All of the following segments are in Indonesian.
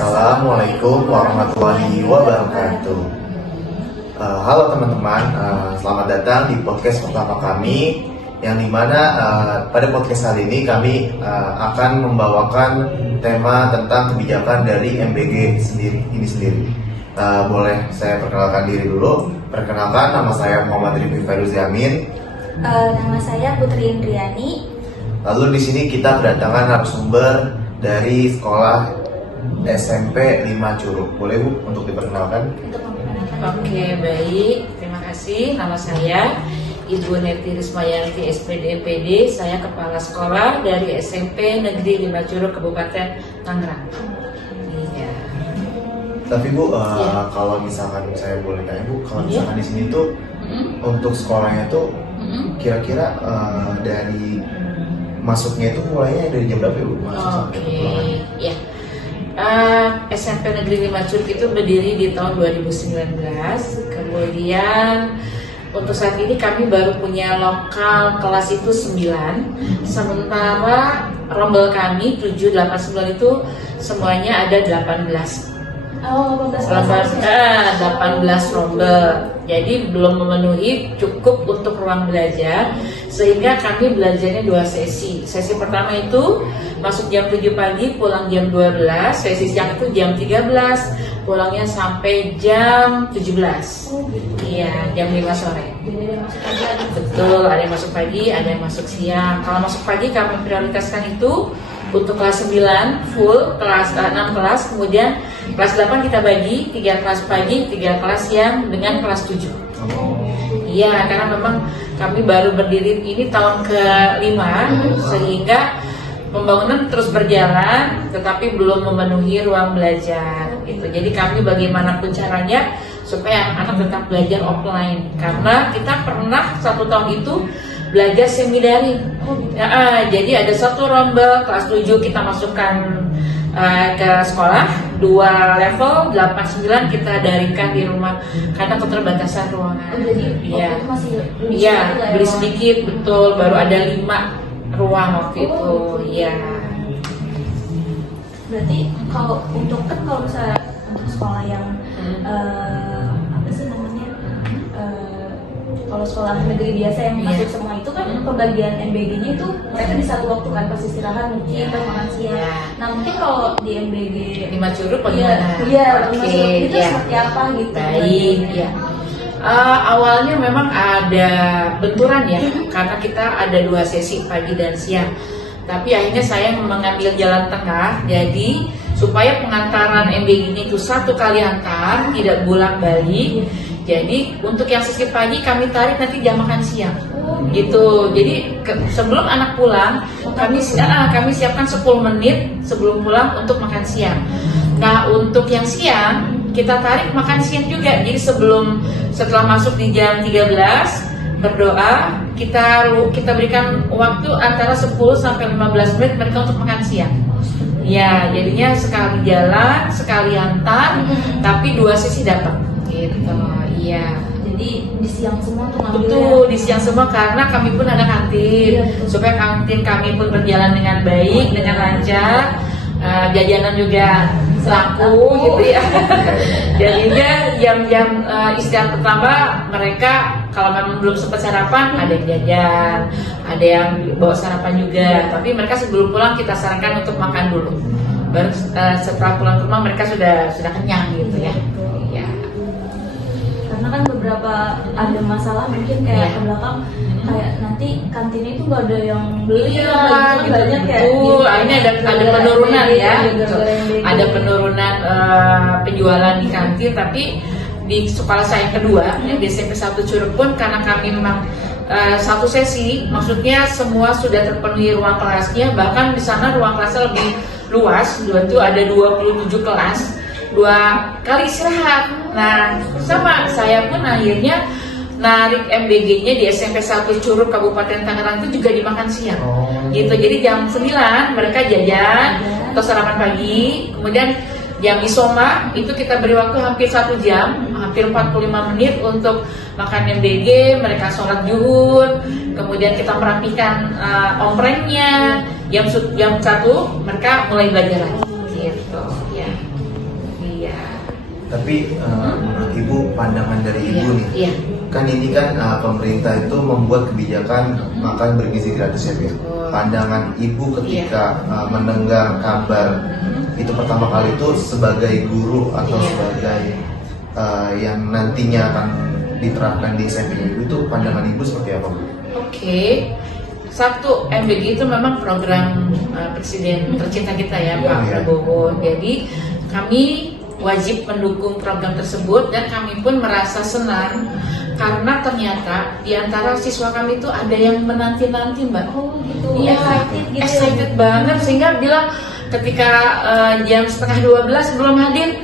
Assalamualaikum warahmatullahi wabarakatuh. Halo teman-teman, selamat datang di podcast pertama kami, yang dimana pada podcast kali ini kami akan membawakan tema tentang kebijakan dari MBG ini sendiri. Boleh saya perkenalkan diri dulu. Perkenalkan, nama saya Muhammad Rifki Fairuzi Amin. Nama saya Putri Indriani. Lalu di sini kita kedatangan narasumber dari sekolah SMP 5 Curug. Boleh Bu untuk diperkenalkan? Oke, baik. Terima kasih. Nama saya Ibu Neti Rismayanti SPD PD. Saya kepala sekolah dari SMP Negeri 5 Curug Kabupaten Tangerang. Iya. Tapi Bu, kalau misalkan saya boleh tanya Bu, kalau misalkan di sini tuh untuk sekolahnya tuh kira-kira dari masuknya itu mulainya dari jam berapa Bu? Oke, ya. SMP Negeri 5 Curug itu berdiri di tahun 2019. Kemudian untuk saat ini kami baru punya lokal kelas itu 9. Sementara rombel kami 7, 8, 9 itu semuanya ada 18. 18 rombel. Jadi belum memenuhi cukup untuk ruang belajar, sehingga kami belajarnya 2 sesi. Sesi pertama itu masuk jam 7 pagi, pulang jam 12. Sesi siang itu jam 13, pulangnya sampai jam 17. Iya, jam 5 sore. Betul, ada yang masuk pagi, ada yang masuk siang. Kalau masuk pagi kami prioritaskan itu untuk kelas 9 full, kelas 6 kelas, kemudian kelas 8 kita bagi 3 kelas pagi, 3 kelas siang dengan kelas 7. Iya, karena memang kami baru berdiri ini tahun ke-5, sehingga pembangunan terus berjalan, tetapi belum memenuhi ruang belajar. Gitu. Jadi kami bagaimanapun caranya supaya anak-anak tetap belajar offline, karena kita pernah 1 tahun itu belajar semi daring. Jadi ada 1 rombel kelas 7 kita masukkan ke sekolah, 2 level 8, 9 kita daringkan di rumah karena keterbatasan ruangan. Iya, beli sedikit, betul, baru ada 5 ruang waktu itu. Iya. Berarti kalau misalnya untuk sekolah yang apa sih namanya, kalau sekolah negeri biasa yang masuk semua itu kan pembagian MBG-nya itu mereka di satu waktu kan, pas istirahat mungkin pas makan siang. Nah mungkin kalau di MBG 5 Curug bagaimana? Itu seperti apa gitu? Baik, ya. Awalnya memang ada benturan ya, karena kita ada 2 sesi pagi dan siang. Tapi akhirnya saya mengambil jalan tengah, jadi supaya pengantaran MBG itu 1 kali antar, tidak bolak-balik. Jadi untuk yang sesi pagi kami tarik nanti jam makan siang, gitu. Jadi sebelum anak pulang, kami siapkan 10 menit sebelum pulang untuk makan siang. Nah untuk yang siang kita tarik makan siang juga. Jadi setelah masuk di jam 13 berdoa, kita berikan waktu antara 10 sampai 15 menit mereka untuk makan siang. Ya, jadinya sekali jalan, sekali antar, tapi 2 sesi datang. Gitu, iya. Jadi di siang semua tuh ngambilnya. Betul, di siang semua karena kami pun ada kantin, supaya kantin kami pun berjalan dengan baik, dengan lancar. Jajanan juga laku gitu ya. Jadinya jam-jam istirahat pertama mereka kalau memang belum sempat sarapan, ada yang jajan, ada yang bawa sarapan juga. Tapi mereka sebelum pulang kita sarankan untuk makan dulu. Baru setelah pulang ke rumah mereka sudah kenyang gitu ya. Iya. Karena kan beberapa ada masalah mungkin kayak ke belakang, kayak nanti kantinnya itu nggak ada yang beli gitu, banyak ya. Akhirnya ada penurunan ya. Ada penurunan penjualan di kantin, tapi di kepala saya yang kedua yang di SMP 1 Curug pun karena kami memang 1 sesi, maksudnya semua sudah terpenuhi ruang kelasnya, bahkan di sana ruang kelasnya lebih luas, itu ada 27 kelas, 2 kali istirahat. Nah, sama saya pun akhirnya narik MBG-nya di SMP 1 Curug Kabupaten Tangerang itu juga dimakan siang. Gitu. Jadi jam 9 mereka jajan atau sarapan pagi, kemudian jam isoma itu kita beri waktu hampir 1 jam, hampir 45 menit untuk makan MBG, mereka sholat zuhur, kemudian kita merapikan omprengnya. Jam 1 mereka mulai belajar lagi. Gitu, ya. Tapi menurut Ibu, pandangan dari Ibu nih, Iya. kan ini kan pemerintah itu membuat kebijakan makan bergizi gratis ya Bu. Pandangan Ibu ketika mendengar kabar itu pertama kali itu sebagai guru atau sebagai yang nantinya akan diterapkan di SMP Ibu, itu pandangan Ibu seperti apa Bu? Oke. Satu, MBG itu memang program presiden tercinta kita ya, Pak Prabowo. Jadi kami wajib mendukung program tersebut dan kami pun merasa senang karena ternyata di antara siswa kami itu ada yang menanti-nanti, Mbak. Oh gitu. Iya, excited banget sehingga bilang ketika jam setengah 12 belum hadir,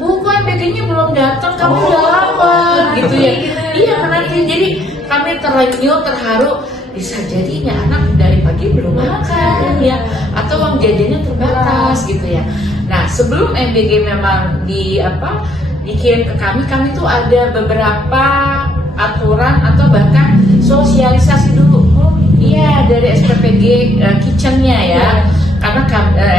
Bu, kok MBG-nya belum datang, kamu udah lama gitu ya. Iya, menanti. Jadi kami terenyuh, terharu. Bisa jadinya anak dari pagi belum makan ya, atau uang jajannya terbatas gitu ya. Nah, sebelum MBG memang dikirim ke kami tuh ada beberapa aturan atau bahkan sosialisasi dulu. Iya, dari SPPG kitchennya ya. Karena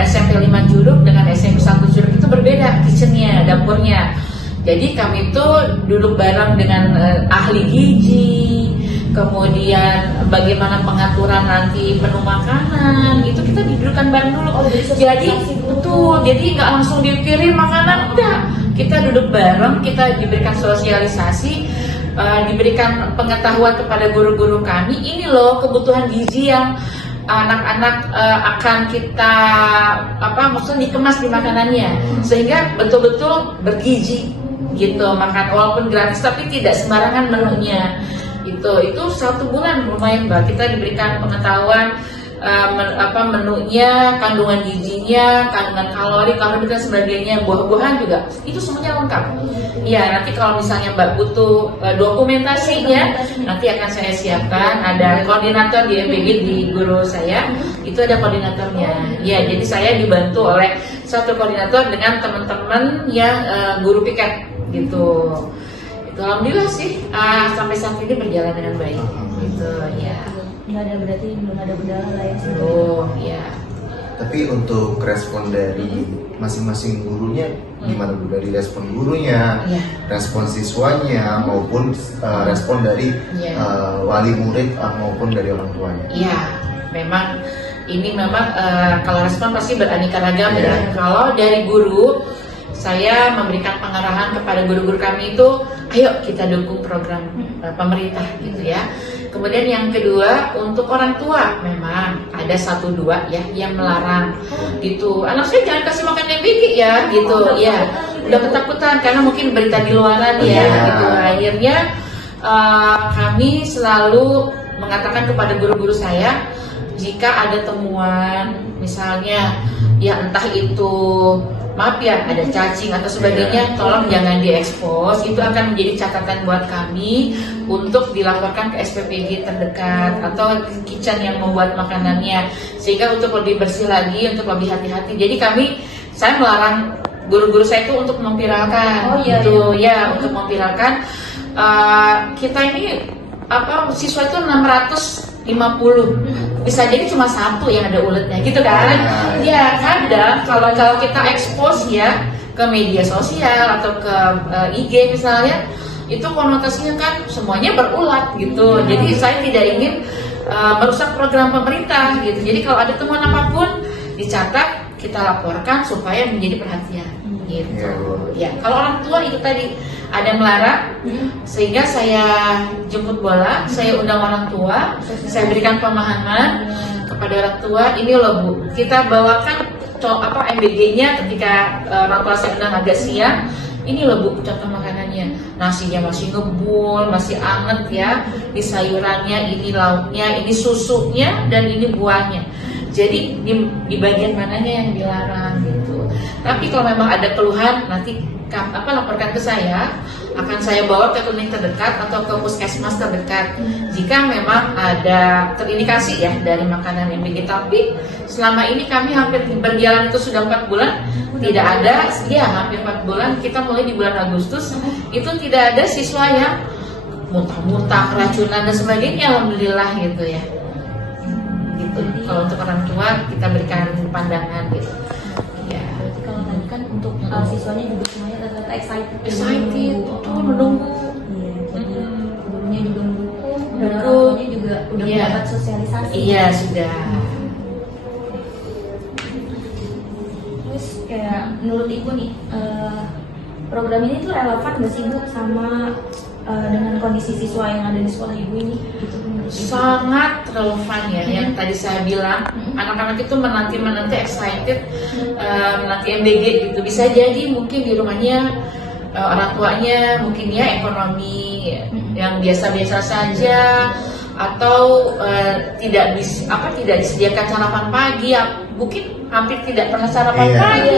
SMP 5 Juruk dengan SMP 1 Juruk itu berbeda kitchennya, dapurnya. Jadi kami itu duduk bareng dengan ahli gizi, kemudian bagaimana pengaturan nanti menu makanan, itu kita dudukkan bareng dulu. Jadi betul, jadi nggak langsung dikirim makanan, enggak. Kita duduk bareng, kita diberikan sosialisasi, diberikan pengetahuan kepada guru-guru kami. Ini loh kebutuhan gizi yang anak-anak akan kita maksudnya dikemas di makanannya, sehingga betul-betul bergizi gitu, makan walaupun gratis tapi tidak sembarangan menunya. Itu 1 bulan lumayan Mbak, kita diberikan pengetahuan menunya, kandungan gizinya, kandungan kalori dan sebagainya, buah-buahan juga itu semuanya lengkap. Ya, nanti kalau misalnya Mbak butuh dokumentasinya, nanti akan saya siapkan. Ada koordinator di MBG di guru saya, itu ada koordinatornya. Ya, jadi saya dibantu oleh satu koordinator dengan teman-teman yang guru piket gitu. Alhamdulillah sih sampai saat ini berjalan dengan baik gitu ya. Berarti belum ada kendala lah ya. Ya. Tapi untuk respon dari masing-masing gurunya gimana Bu? Dari respon gurunya, respon siswanya maupun respon dari wali murid maupun dari orang tuanya. Iya, memang ini kalau respon pasti beraneka ragam ya. Kalau dari guru, saya memberikan pengarahan kepada guru-guru kami itu, ayo kita dukung program pemerintah gitu ya. Kemudian yang kedua, untuk orang tua memang ada 1-2 ya yang melarang gitu. Anak saya jangan kasih makan MBG ya gitu ya. Udah ketakutan karena mungkin berita di luaran ya gitu. Akhirnya kami selalu mengatakan kepada guru-guru saya, jika ada temuan misalnya ya entah itu maaf ya ada cacing atau sebagainya, tolong jangan diekspos. Itu akan menjadi catatan buat kami untuk dilaporkan ke SPPG terdekat atau kitchen yang membuat makanannya, sehingga untuk lebih bersih lagi, untuk lebih hati-hati. Jadi saya melarang guru-guru saya itu untuk memviralkan untuk memviralkan. Kita ini siswa itu 650, bisa jadi cuma 1 yang ada uletnya gitu kan. Ya kadang kalau kita expose ya ke media sosial atau ke IG misalnya, itu konotasinya kan semuanya berulat gitu. Jadi saya tidak ingin merusak program pemerintah gitu. Jadi kalau ada temuan apapun dicatat, kita laporkan supaya menjadi perhatian gitu. Ya, kalau orang tua itu tadi ada melarang, sehingga saya jemput bola, saya undang orang tua, saya berikan pemahaman kepada orang tua. Ini loh Bu, kita bawakan MBG-nya ketika orang tua saya undang agak siang. Ini loh Bu contoh makanannya, nasinya masih ngebul, masih anget ya, ini sayurannya, ini lauknya, ini susunya, dan ini buahnya. Jadi di bagian mananya yang dilarang gitu. Tapi kalau memang ada keluhan, nanti laporkan ke saya, akan saya bawa ke klinik terdekat atau ke puskesmas terdekat jika memang ada terindikasi ya dari makanan MBG. Tapi selama ini kami hampir berjalan itu sudah 4 bulan, tidak ada hampir 4 bulan, kita mulai di bulan Agustus itu tidak ada siswa yang muntah-muntah, keracunan dan sebagainya, alhamdulillah gitu ya. Gitu. Kalau untuk orang tua kita berikan pandangan gitu. Berarti kalau tadi kan untuk siswanya juga semuanya rata-rata excited menunggu. Iya, jadi gurunya juga mendukung dan Mendukung. orang tuanya juga udah Iya. mendapat sosialisasi. Iya sudah. Terus kayak menurut Ibu nih, program ini tuh relevan nggak sih Bu sama dengan kondisi siswa yang ada di sekolah Ibu ini? Gitu menurut Ibu. Sangat relevan ya, yang tadi saya bilang anak-anak itu menanti excited menanti MBG gitu. Bisa jadi mungkin di rumahnya orang tuanya mungkin ya ekonomi yang biasa-biasa saja, atau tidak disediakan sarapan pagi, mungkin hampir tidak pernah sarapan Iya. pagi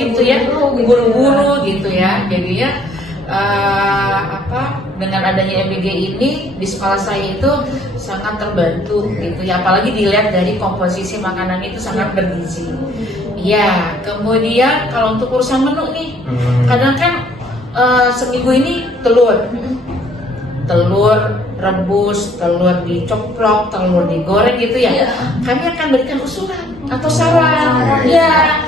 gitu ya, buru-buru gitu ya. Hmm. Jadinya dengan adanya MBG ini di sekolah saya itu sangat terbantu gitu ya, apalagi dilihat dari komposisi makanan itu sangat bergizi. Ya, kemudian kalau untuk urusan menu nih, kadang kan seminggu ini telur rebus, telur dicoplok, telur digoreng gitu ya. Iya. Kami akan berikan usulan atau saran. Ya,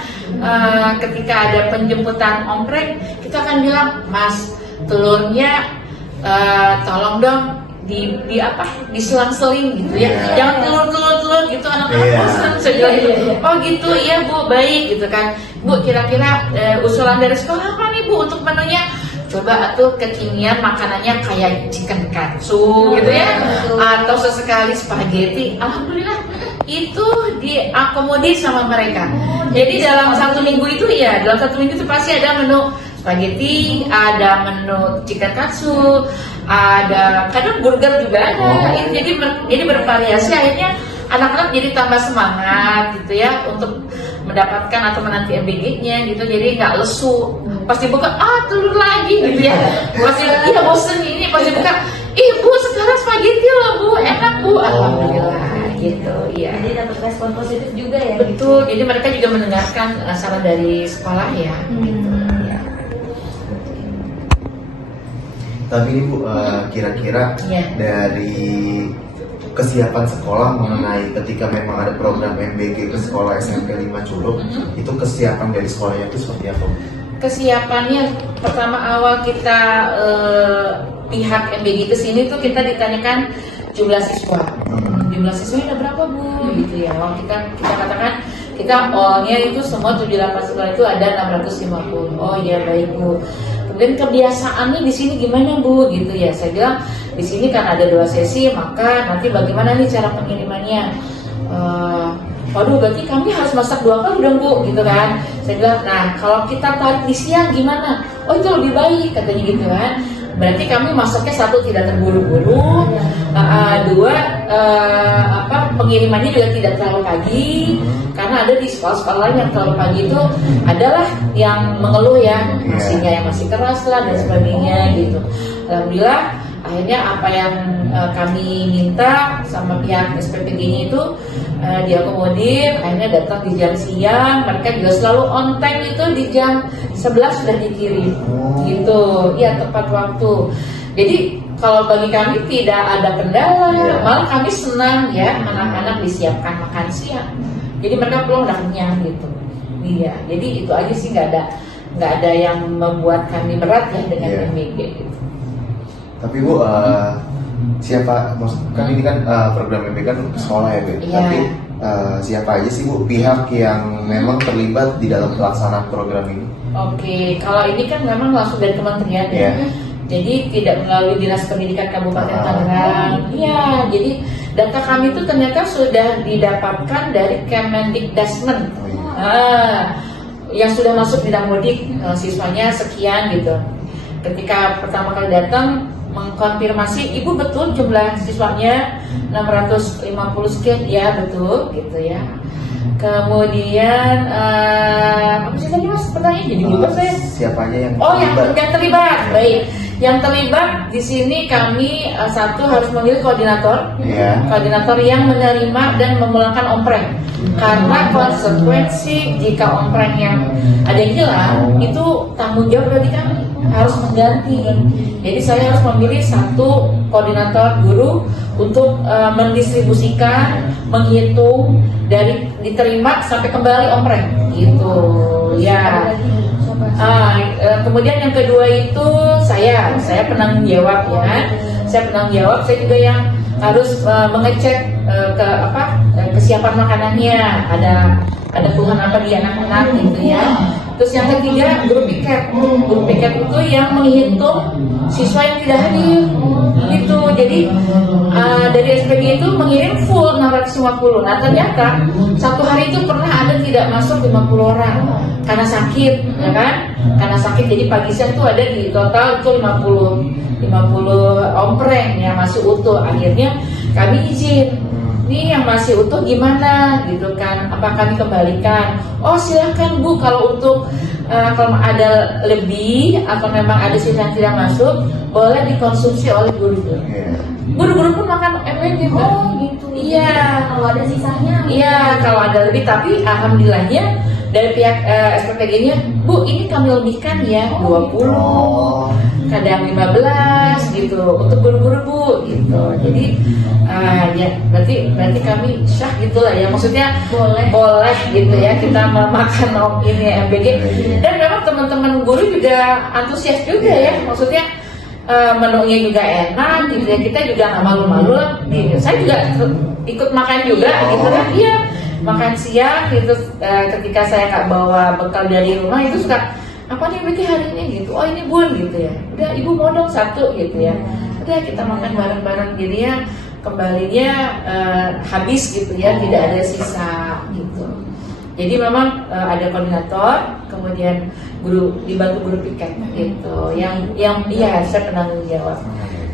ketika ada penjemputan omprek, kita akan bilang, Mas, telurnya tolong dong diselang-seling gitu ya. Iya. Jangan telur gitu, anak-anak Iya. bosan. Saya bilang, oh gitu, iya Bu, baik gitu kan. Bu, kira-kira usulan dari sekolah apa nih Bu untuk menunya? Coba atuh kekinian makanannya kayak chicken katsu gitu ya, atau sesekali spaghetti. Alhamdulillah itu diakomodir sama mereka. Jadi dalam satu minggu itu pasti ada menu spaghetti, ada menu chicken katsu, ada kadang burger juga ada. Jadi bervariasi, akhirnya anak-anak jadi tambah semangat gitu ya untuk mendapatkan atau menanti MBG-nya gitu. Jadi nggak lesu. Pasti buka telur lagi gitu ya. Pasti bosen ini, pasti buka, Bu sekarang spaghetti loh Bu, enak Bu. Alhamdulillah gitu ya. Jadi dapat respon positif juga ya. Betul. Jadi mereka juga mendengarkan saran dari sekolah ya. Gitu. Ya. Tapi ini Bu, kira-kira Iya. dari kesiapan sekolah mengenai ketika memang ada program MBG ke sekolah SMP 5 Culuk, itu kesiapan dari sekolahnya itu seperti apa Bu? Kesiapannya pertama awal kita pihak MBG ke sini tuh kita ditanyakan jumlah siswa. Jumlah siswanya ada berapa Bu? Gitu ya. Kita katakan kita all-nya itu semua 78 sekolah itu ada 650. Oh iya baik Bu. Kemudian kebiasaannya di sini gimana Bu? Gitu ya. Saya bilang di sini kan ada 2 sesi, maka nanti bagaimana nih cara pengirimannya? Waduh, berarti kami harus masak 2 kali dong Bu, gitu kan? Saya bilang, nah kalau kita tarik di siang gimana? Oh itu lebih baik, katanya gitu kan. Berarti kami masaknya 1 tidak terburu-buru, 2 pengirimannya juga tidak terlalu pagi, karena ada di sekolah-sekolah lain yang terlalu pagi itu adalah yang mengeluh ya, nasinya yang masih keras lah dan sebagainya gitu. Alhamdulillah akhirnya apa yang kami minta sama pihak SPPG-nya itu diakomodir, akhirnya datang di jam siang, mereka juga selalu on time itu di jam 11 sudah dikirim gitu, ya tepat waktu. Jadi kalau bagi kami tidak ada kendala, malah kami senang ya anak-anak disiapkan makan siang, jadi mereka pulang udah kenyang gitu. Iya, jadi itu aja sih, nggak ada yang membuat kami berat ya dengan MBG gitu. Tapi Bu, siapa, kan ini kan program MBG kan untuk sekolah ya Bu, tapi siapa aja sih Bu pihak yang memang terlibat di dalam pelaksanaan program ini? Oke, kalau ini kan memang langsung dari kementerian ya. Jadi tidak melalui Dinas Pendidikan Kabupaten Tangerang. Iya, jadi data kami itu ternyata sudah didapatkan dari Kemendikdasmen. Yang sudah masuk di Damodik, siswanya sekian gitu. Ketika pertama kali datang mengkonfirmasi, Ibu betul jumlah siswanya 650 sekian, ya betul gitu ya. Kemudian apa sih tadi Mas pertanyaan, jadi lupa saya. Siapanya yang yang terlibat. Baik. Yang terlibat di sini kami satu harus memilih koordinator, koordinator yang menerima dan memulangkan ompreng. Karena konsekuensi jika ompreng yang ada yang hilang itu tanggung jawab dari kami, harus mengganti. Jadi saya harus memilih satu koordinator guru untuk mendistribusikan, menghitung dari diterima sampai kembali ompreng gitu. ya. Ada lagi, siapa? Kemudian yang kedua itu saya penanggung jawab ya. Saya penanggung jawab, saya juga yang harus mengecek kesiapan makanannya, ada keluhan apa di anak-anak gitu ya. Terus yang ketiga guru piket itu yang menghitung siswa yang tidak hadir gitu. Jadi dari SPG itu mengirim full 650. Nah ternyata satu hari itu pernah ada tidak masuk 50 orang karena sakit, ya kan? Karena sakit, jadi pagi siang itu ada di total itu 50 ompreng yang masih utuh. Akhirnya kami izin, ini yang masih utuh gimana gitu kan, apa kami kembalikan? Oh silahkan Bu, kalau untuk kalau ada lebih atau memang ada sisa yang tidak masuk, boleh dikonsumsi oleh guru-guru. Guru-guru pun makan MBG. Oh gitu. Iya. Kalau ada sisanya. Iya, kalau ada lebih, tapi alhamdulillahnya dari pihak SPPG-nya, Bu ini kami lebihkan ya 20, kadang 15 gitu untuk guru-guru Bu gitu. Jadi ya berarti kami syah gitulah ya, maksudnya boleh gitu ya kita memakan ini MBG. Dan memang teman-teman guru juga antusias juga ya, maksudnya menunya juga enak gitu ya, kita juga nggak malu-malu lah gitu. Saya juga ikut makan juga gitu kan, iya makan siang gitu. Ketika saya nggak bawa bekal dari rumah itu suka apa nih berarti hari ini gitu, oh ini Bun gitu ya, udah Ibu mau dong satu gitu ya, udah kita makan bareng-bareng jadi ya kembalinya habis gitu ya, tidak ada sisa gitu. Jadi memang ada koordinator, kemudian dibantu guru piket gitu, yang iya saya penanggung jawab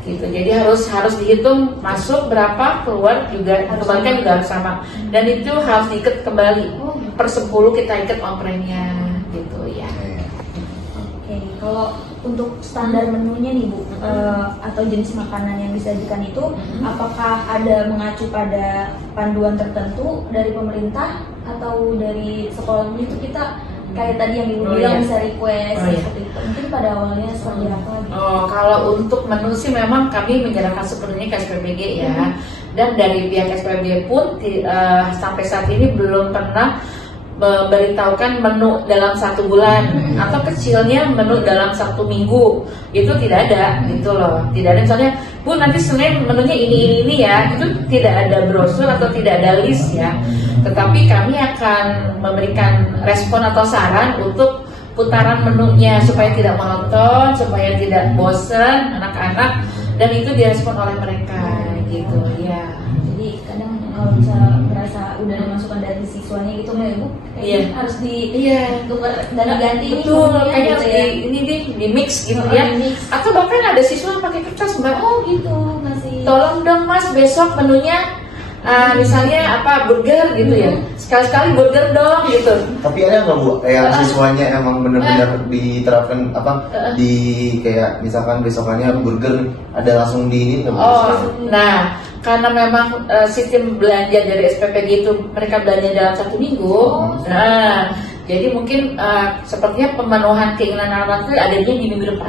gitu. Jadi harus dihitung masuk berapa, keluar juga kembalikan juga harus sama, dan itu harus diikat kembali per 10 kita ikat omprengnya gitu ya. Oke, kalau untuk standar menunya nih Bu, atau jenis makanan yang disajikan itu, apakah ada mengacu pada panduan tertentu dari pemerintah atau dari sekolah itu kita kayak tadi yang Ibu bilang bisa request seperti itu? Mungkin pada awalnya seperti apa gitu? Kalau untuk menu sih memang kami menyerahkan sepenuhnya ke SPPG ya, dan dari pihak SPPG pun sampai saat ini belum pernah memberitahukan menu dalam 1 bulan atau kecilnya menu dalam 1 minggu, itu tidak ada gitu loh. Tidak ada misalnya Bu nanti Senin menunya ini ya, itu tidak ada brosur atau tidak ada list ya. Tetapi kami akan memberikan respon atau saran untuk putaran menunya supaya tidak monoton, supaya tidak bosan anak-anak, dan itu direspon oleh mereka gitu ya. Jadi kadang kalau bisa merasa udah ada masukan dari siswanya gitu nggak Ibu? Harus tukar dan ganti betul, kayaknya gitu harus ini di mix gitu ya. Atau bahkan ada siswa yang pakai kertas Mbak. Oh gitu, masih. Tolong dong Mas besok menunya misalnya burger gitu ya, sekali-sekali burger dong gitu. Tapi ada nggak Bu, kayak siswanya emang benar-benar diterapkan di kayak misalkan besokannya burger ada langsung di ini nggak Bu? Nah karena memang sistem belanja dari SPPG itu mereka belanja dalam 1 minggu, nah jadi mungkin sepertinya pemenuhan keinginan anak-anak itu adanya di minggu depan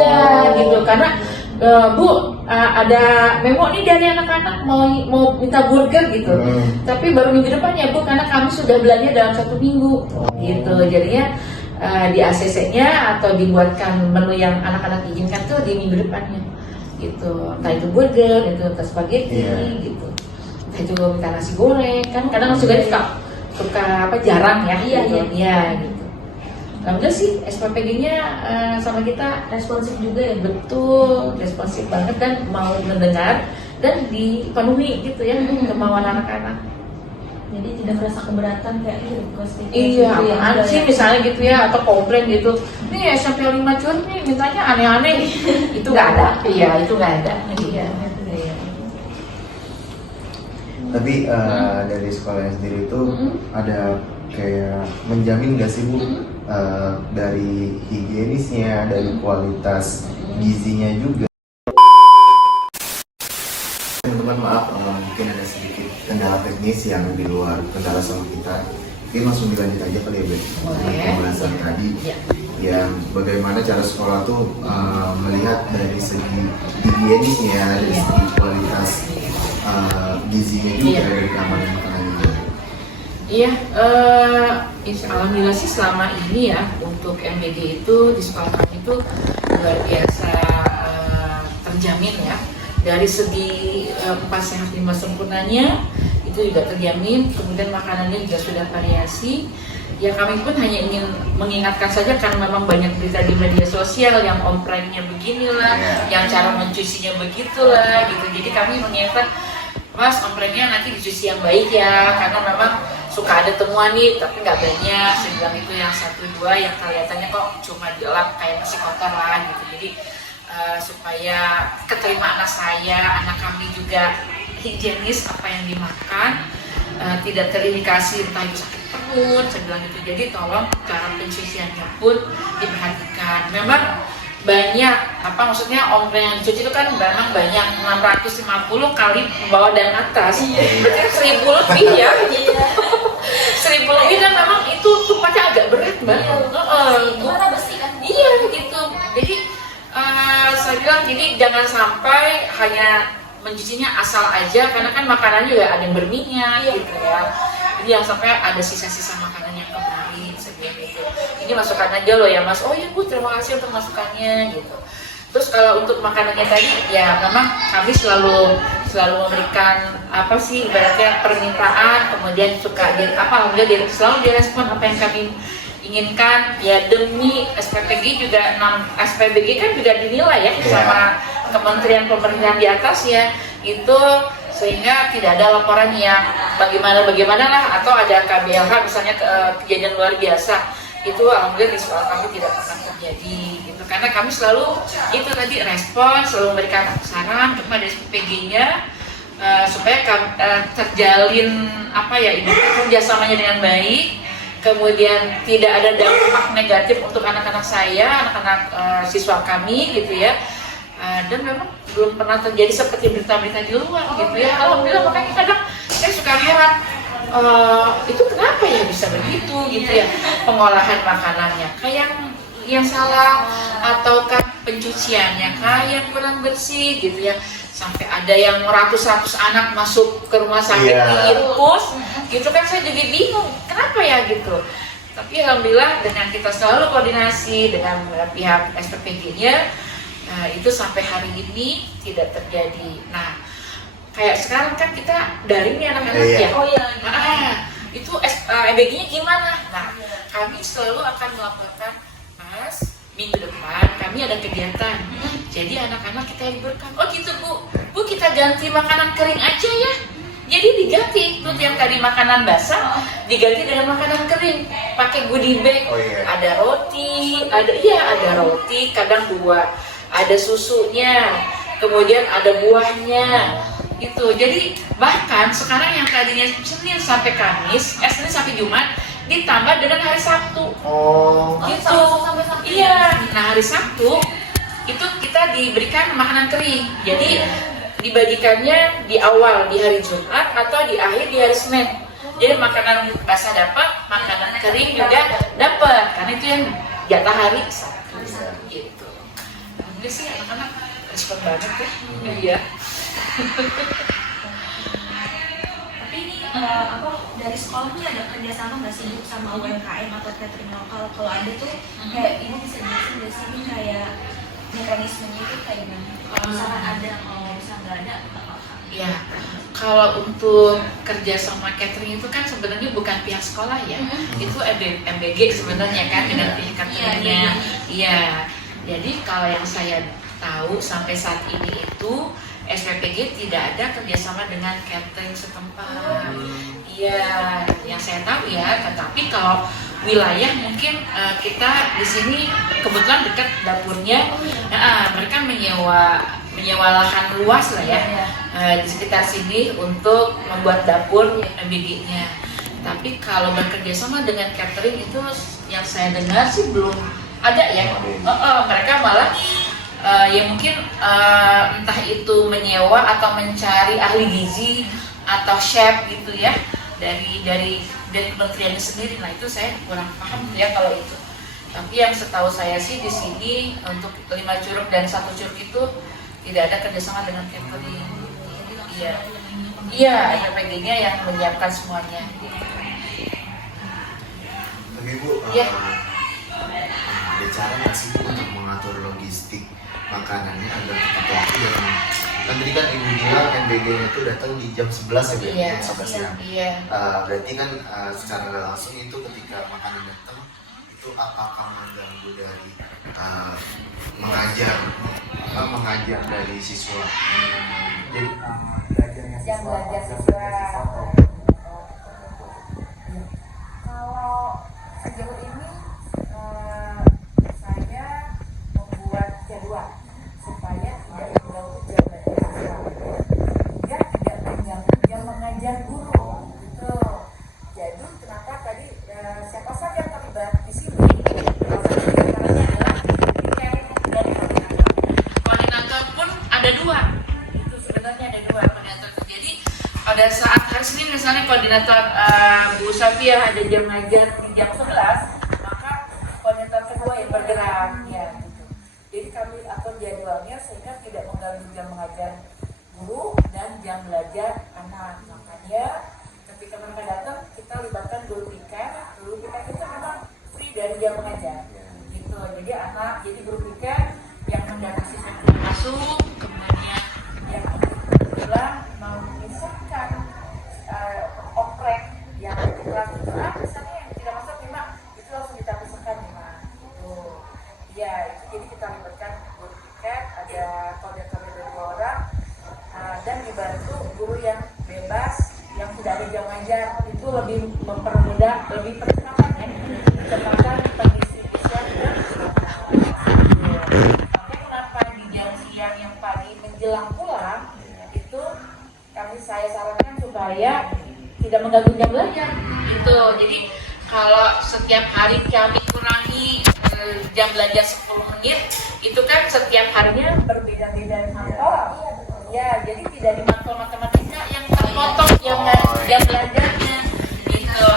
ya gitu, karena Bu ada memo nih dari anak-anak mau minta burger gitu, tapi baru minggu depan ya Bu, karena kami sudah belanja dalam 1 minggu gitu. Jadinya di ACC-nya atau dibuatkan menu yang anak-anak inginkan tuh di minggu depannya gitu, entah itu burger, entah spaghetti gitu, entah itu minta nasi goreng, kan kadang nasi goreng suka jarang ya gitu. Alhamdulillah sih SPPG-nya sama kita responsif juga ya, betul responsif banget dan mau mendengar dan dipenuhi gitu ya kemauan anak-anak. Jadi tidak merasa keberatan kayak request itu. Iya, apaan sih misalnya gitu ya, atau komplain gitu. Nih SMP 5 Curug nih mintanya aneh-aneh. Itu nggak ada. Iya, itu nggak ada. Iya. Tapi dari sekolahnya sendiri itu ada kayak menjamin nggak sih Bu, dari higienisnya, dari kualitas gizinya juga? Teman-teman maaf, mungkin ada sedikit kendala teknis yang di luar kendala sama kita. Mungkin langsung dilanjut aja kali ya Bu, pembahasan tadi yang bagaimana cara sekolah tuh melihat dari segi higienisnya, dari segi kualitas gizinya juga, dari keamanan makanan juga. Iya, alhamdulillah sih selama ini ya untuk MBG itu di sekolah kami itu luar biasa terjamin ya. Dari segi 4 sehat 5 sempurnanya itu juga terjamin, kemudian makanannya juga sudah variasi. Ya kami pun hanya ingin mengingatkan saja karena memang banyak berita di media sosial yang omprengnya beginilah, yang cara mencucinya begitulah gitu. Jadi kami mengingatkan, Mas, omprengnya nanti dicuci yang baik ya, karena memang suka ada temuan nih, tapi nggak banyak. Saya bilang itu yang 1-2 yang kelihatannya kok cuma dielap kayak masih kotor lah gitu. Jadi supaya keterima anak saya, anak kami juga higienis apa yang dimakan, tidak terindikasi entah itu sakit perut, saya bilang gitu. Jadi tolong cara pencuciannya pun diperhatikan. Memang banyak maksudnya ompreng yang dicuci itu kan memang banyak 650 kali bawah dan atas, berarti 1000 lebih ya. 1000 lebih dan memang itu tempatnya agak berat Mbak. Gimana bersih kan? Iya gitu. Jadi saya bilang jadi jangan sampai hanya mencucinya asal aja, karena kan makanan juga ada yang berminyak gitu ya. Jadi yang sampai ada sisa-sisa makanan yang kemarin seperti itu. Ini masukan aja loh ya Mas. Oh iya Bu, terima kasih untuk masukannya gitu. Terus kalau untuk makanannya tadi ya memang kami selalu memberikan ibaratnya permintaan, kemudian suka alhamdulillah selalu direspon apa yang kami inginkan ya. Demi SPPG juga SPBG kan juga dinilai ya sama kementerian pemerintahan di atas ya itu, sehingga tidak ada laporan yang bagaimana lah, atau ada KBLH misalnya kejadian luar biasa itu alhamdulillah di sekolah kami tidak pernah terjadi gitu, karena kami selalu itu tadi respon, selalu memberikan saran kepada SPPG-nya supaya terjalin kerjasamanya dengan baik, kemudian tidak ada dampak negatif untuk anak-anak saya, anak-anak siswa kami gitu ya. Dan memang belum pernah terjadi seperti berita-berita di luar gitu ya. Alhamdulillah, makanya kadang saya suka heran, itu kenapa ya bisa begitu gitu ya, pengolahan makanannya kayak yang salah, ataukah pencuciannya kayak kurang bersih gitu ya, sampai ada yang ratus-ratus anak masuk ke rumah sakit diinfus gitu kan. Saya jadi bingung kenapa ya gitu. Tapi alhamdulillah dengan kita selalu koordinasi dengan pihak SPPG-nya, itu sampai hari ini tidak terjadi. Nah, kayak sekarang kan kita daring nih anak-anak ya. Oh iya. Itu MBG-nya gimana? Nah, kami selalu akan melaporkan, Mas, minggu depan kami ada kegiatan. Jadi anak-anak kita liburkan. Oh gitu Bu, kita ganti makanan kering aja ya. Jadi diganti tuh yang tadi makanan basah diganti dengan makanan kering, pakai goodie bag. Ada roti, ada roti, kadang buah, ada susunya, kemudian ada buahnya gitu. Jadi bahkan sekarang yang tadinya Senin sampai Kamis, Senin sampai Jumat ditambah dengan hari Sabtu. Gitu. Iya. Nah, hari Sabtu itu kita diberikan makanan kering. Jadi dibagikannya di awal di hari Jumat atau di akhir di hari Senin. Jadi makanan basah dapat, makanan kering juga dapat, karena itu yang jatah hari Sabtu gitu. Ini sih anak-anak respon banget ya. Iya. Tapi ini dari sekolah nih ada kerjasama nggak sih Bu sama UMKM atau catering lokal? Kalau ada tuh kayak Ibu bisa jelasin nggak sih ini kayak mekanismenya itu kayak gimana? Kalau misalnya ada, kalau misalnya nggak ada nggak apa-apa. Ya, kalau untuk kerja sama catering itu kan sebenarnya bukan pihak sekolah ya, itu MBG sebenarnya kan dengan pihak cateringnya. Iya. Jadi kalau yang saya tahu sampai saat ini itu SPPG tidak ada kerjasama dengan catering setempat. Iya, yang saya tahu ya. Tetapi kalau wilayah mungkin kita di sini kebetulan dekat dapurnya, mereka menyewa lahan luas lah ya di sekitar sini untuk membuat dapur MBG-nya. Tapi kalau bekerjasama dengan catering itu yang saya dengar sih belum ada ya. Mereka malah ya mungkin entah itu menyewa atau mencari ahli gizi atau chef gitu ya dari kementeriannya sendiri. Nah itu saya kurang paham ya kalau itu. Tapi yang setahu saya sih di sini untuk 5 curug dan 1 curug itu tidak ada kerjasama dengan catering. Iya, SPPG-nya yang menyiapkan semuanya. Ibu, Iya. ada cara nggak sih untuk mengatur logistik makanannya agar tepat waktu yang tadi kan Ibu bilang MBG-nya itu datang di jam 11 ya Bu, Iya. jam 11 siang. Iya. Berarti kan secara nggak langsung itu ketika makanan datang itu apakah mengganggu dari mengajar dari siswa. Jadi belajarnya Yang siswa, belajar jam siswa. belajar siswa. Kalau sejauh ini saya membuat jadwal supaya tidak mengganggu jam belajar siswa, juga tidak mengganggu jam mengajar guru. Gitu. Jadi kenapa tadi siapa saja yang terlibat di sini? Salah satu diantaranya adalah Iken dan koordinator. Koordinator pun ada dua. Itu sebenarnya ada dua koordinator. Jadi pada saat hari Senin misalnya koordinator Bu Safia ada jam ngajar di jam 11, maka koordinator kedua yang bergerak ya gitu. Jadi kami atur jadwalnya sehingga tidak mengganggu jam mengajar guru dan jam belajar anak. Makanya ketika mereka datang kita libatkan guru piket. Guru piket itu memang free dari jam mengajar. Gitu. Jadi jadi guru piket yang mendata siswa Masuk kemudian yang bilang mau misalkan oprek yang di kelas itu misalnya yang tidak masuk 5 itu langsung kita pisahkan 5 tuh ya itu jadi kita libatkan guru piket, ada koordinatornya dari 2 orang dan dibantu guru yang bebas yang tidak ada jam ngajar itu lebih mempermudah, lebih percepatan ya percepatan pendistribusian dan kenapa di jam siang yang pagi menjelang pulang itu saya sarankan supaya tidak mengganggu jam belajar gitu. Jadi kalau setiap hari kami kurangi jam belajar 10 menit, itu kan setiap harinya berbeda-beda mantol. Ya, jadi tidak di mantol matematika yang terpotong jam belajarnya gitu.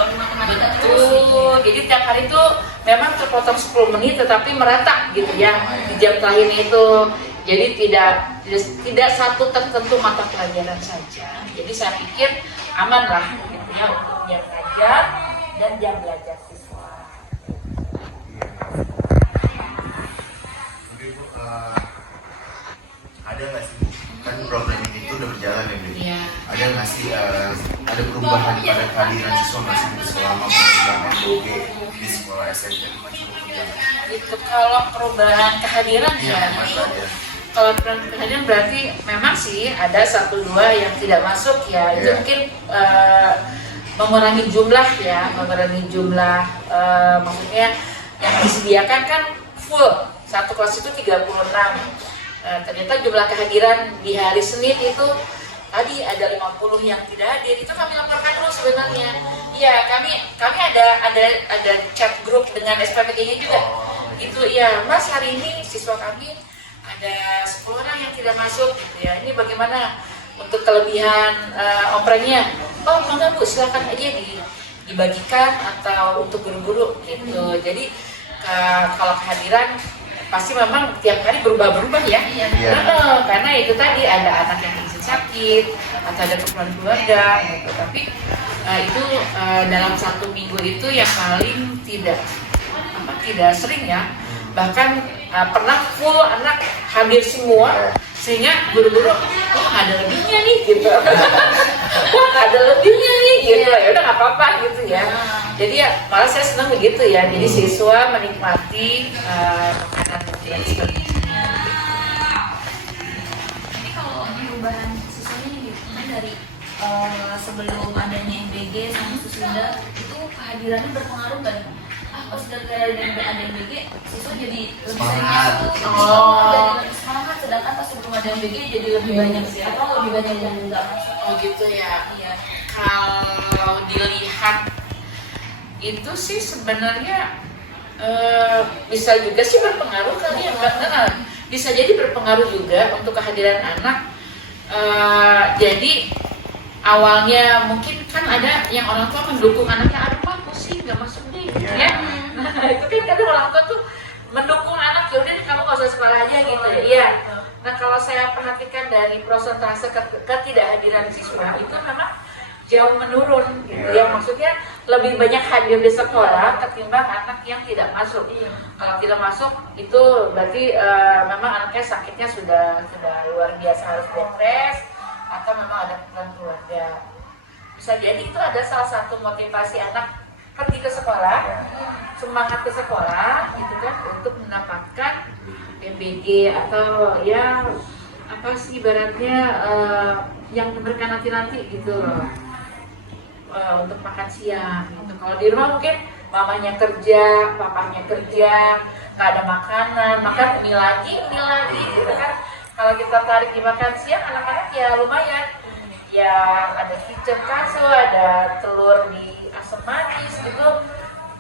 Betul. Jadi tiap hari itu memang terpotong 10 menit tetapi merata gitu ya di jam terakhir itu. Jadi tidak satu tertentu mata pelajaran saja. Jadi saya pikir aman lah gitu ya untuk jam ngajar dan jam belajar siswa. Tapi Bu, ada nggak sih kan program ini itu udah berjalan ya Bu? Iya. Ada nggak sih ada perubahan pada kehadiran siswa nggak sih Bu, selama program MBG di sekolah SMP macam Itu kalau perubahan kehadiran Iya, ya. masa aja. Kalau kehadiran berarti memang sih ada 1-2 yang tidak masuk ya. Itu Iya. mungkin mengurangi jumlah ya, mengurangi jumlah maksudnya yang disediakan kan full. Satu kelas itu 36. Ternyata jumlah kehadiran di hari Senin itu tadi ada 50 yang tidak hadir. Itu kami laporkan dulu sebenarnya. Iya, kami ada chat grup dengan SPPG-nya juga. Itu ya, Mas hari ini siswa kami ada 10 orang yang tidak masuk gitu ya. Ini bagaimana untuk kelebihan opreknya? Oh, enggak Bu, silakan aja dibagikan atau untuk guru-guru gitu. Jadi kalau kehadiran pasti memang tiap hari berubah-berubah ya. Iya. Karena itu tadi ada anak yang izin sakit atau ada keperluan keluarga gitu. Tapi itu dalam 1 minggu itu yang paling tidak sering ya. Bahkan pernah full anak hadir semua sehingga guru-guru ada lebihnya nih gitu. Ada lebihnya nih gitu. Ya udah nggak apa-apa gitu ya. Jadi ya malah saya senang begitu ya. Jadi siswa menikmati makanan yang seperti ini. Jadi kalau perubahan siswanya gitu kan dari sebelum adanya MBG sama sesudah itu kehadirannya berpengaruh kan? Pas sudah ada MBG siswa jadi lebih Semangat. jadi lebih semangat, sedangkan pas sebelum ada MBG jadi lebih banyak atau lebih banyak yang enggak masuk. Oh gitu ya. Iya. Kalau dilihat itu sih sebenarnya bisa juga sih berpengaruh kali ya, bisa jadi berpengaruh juga untuk kehadiran anak. Jadi awalnya mungkin kan ada yang orang tua mendukung anaknya, aduh Pak pusing nggak masuk deh ya. Nah itu kan kadang orang tua tuh mendukung anak, ya udah kamu nggak usah sekolah aja gitu ya. Iya. Nah kalau saya perhatikan dari prosentase ketidakhadiran siswa itu memang jauh menurun gitu ya, maksudnya lebih banyak hadir di sekolah ketimbang anak yang tidak masuk. Kalau tidak masuk itu berarti memang anaknya sakitnya sudah luar biasa, harus bed rest atau memang ada kebutuhan keluarga. Bisa jadi itu ada salah satu motivasi anak pergi ke sekolah, semangat ke sekolah gitu kan, untuk mendapatkan MBG atau ya apa sih ibaratnya yang mereka nanti gitu loh. Untuk makan siang gitu. Kalau di rumah mungkin mamanya kerja, papanya kerja, nggak ada makanan, makan mie lagi gitu kan. Kalau kita tarik di makan siang, anak-anak ya lumayan, ya ada kicap katsu, ada telur di asam manis gitu,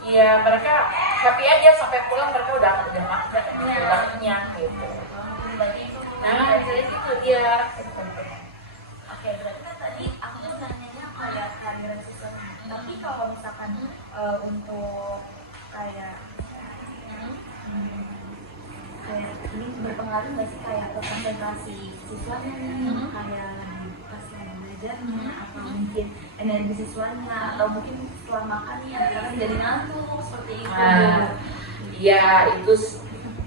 ya mereka happy aja sampai pulang, mereka udah kenyang gitu. Nah jadi itu dia. Oke, berarti kan tadi aku tuh nanyanya kayak kehadiran siswa. Tapi kalau misalkan untuk kayak kayak ini berpengaruh nggak sih kayak ke konsentrasi siswanya nih, kayak pas lagi belajarnya, atau mungkin energi siswanya, atau mungkin setelah makan nih anak-anak jadi ngantuk seperti itu. Ya itu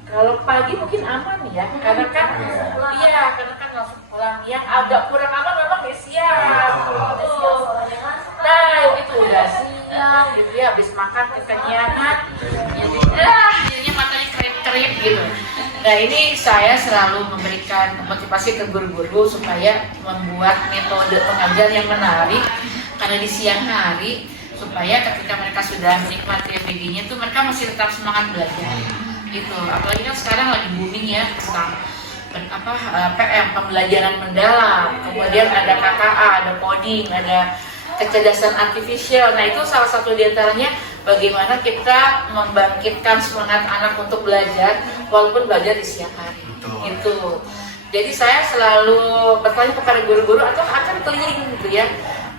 kalau pagi mungkin aman ya, karena kan langsung pulang. Yang agak kurang aman memang di siang. Nah itu udah siang gitu ya, habis makan kekenyangan, jadinya matanya kerip-kerip gitu. Nah ini saya selalu memberikan motivasi ke guru-guru supaya membuat metode pengajar yang menarik, karena di siang hari supaya ketika mereka sudah menikmati MBG-nya tuh mereka masih tetap semangat belajar gitu. Apalagi kan sekarang lagi booming ya tentang PM, pembelajaran mendalam, kemudian ada KKA, ada coding, ada kecerdasan artifisial. Nah itu salah satu diantaranya bagaimana kita membangkitkan semangat anak untuk belajar walaupun belajar di siang hari. Itu. Jadi saya selalu bertanya kepada guru-guru atau akan keliling gitu ya,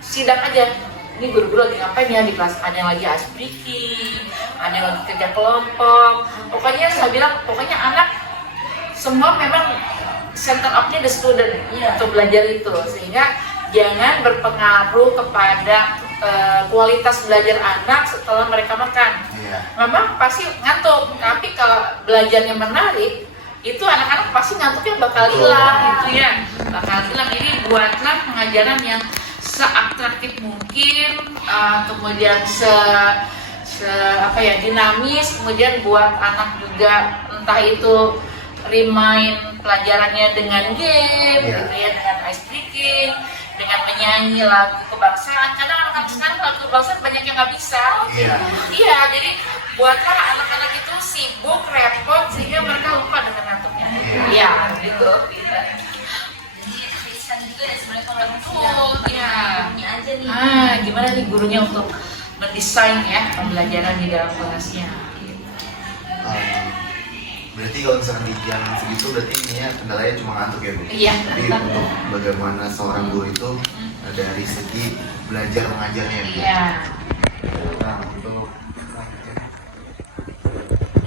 sidak aja. Ini guru-guru lagi ngapain ya di kelas, ada yang lagi ice breaking, ada yang lagi kerja kelompok. Pokoknya saya bilang, pokoknya anak semua memang center of-nya the student untuk belajar itu, sehingga jangan berpengaruh kepada kualitas belajar anak setelah mereka makan. Memang pasti ngantuk, tapi kalau belajarnya menarik, itu anak-anak pasti ngantuknya bakal hilang gitu ya, bakal hilang. Jadi buatlah pengajaran yang seatraktif mungkin, kemudian dinamis, kemudian buat anak juga entah itu remind pelajarannya dengan game, gitu ya, dengan ice breaking, dengan menyanyi lagu kebangsaan. Karena anak-anak sekarang lagu kebangsaan banyak yang nggak bisa. Iya, jadi buatlah anak-anak itu sibuk, repot sehingga mereka lupa dengan ngantuknya. Iya, gitu. Gimana nih gurunya untuk mendesain ya pembelajaran di dalam kelasnya? Berarti kalau misalkan di jam segitu berarti ininya kendalanya cuma ngantuk ya Bu? Iya. Jadi untuk bagaimana seorang guru itu dari segi belajar mengajarnya ya Bu? Iya. Nah untuk selanjutnya,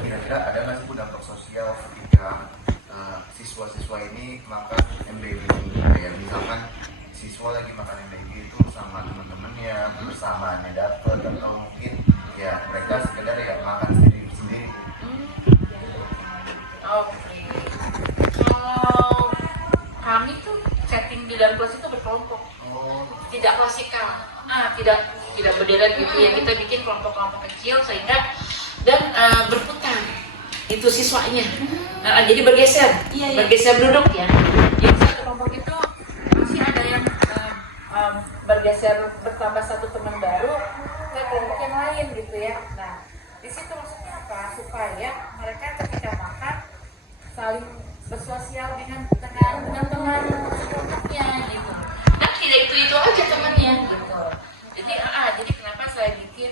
kira-kira ada nggak sih Bu dampak sosial ketika siswa-siswa ini makan MBG ini? Kayak misalkan siswa lagi makan MBG itu sama teman-temannya, kebersamaannya dapat, atau mungkin ya mereka sekedar ya makan sendiri-sendiri. Oke. Kalau kami tuh setting di dalam kelas itu berkelompok, tidak klasikal, tidak berderet gitu ya. Kita bikin kelompok-kelompok kecil sehingga dan berputar itu siswanya. Jadi bergeser duduk ya. Jadi satu kelompok itu masih ada yang bergeser, bertambah satu teman baru ke kelompok yang lain gitu ya. Nah di situ maksudnya apa? Supaya mereka ketika makan saling bersosial dengan teman kelompoknya gitu. Dan tidak itu aja temannya gitu. Jadi kenapa saya bikin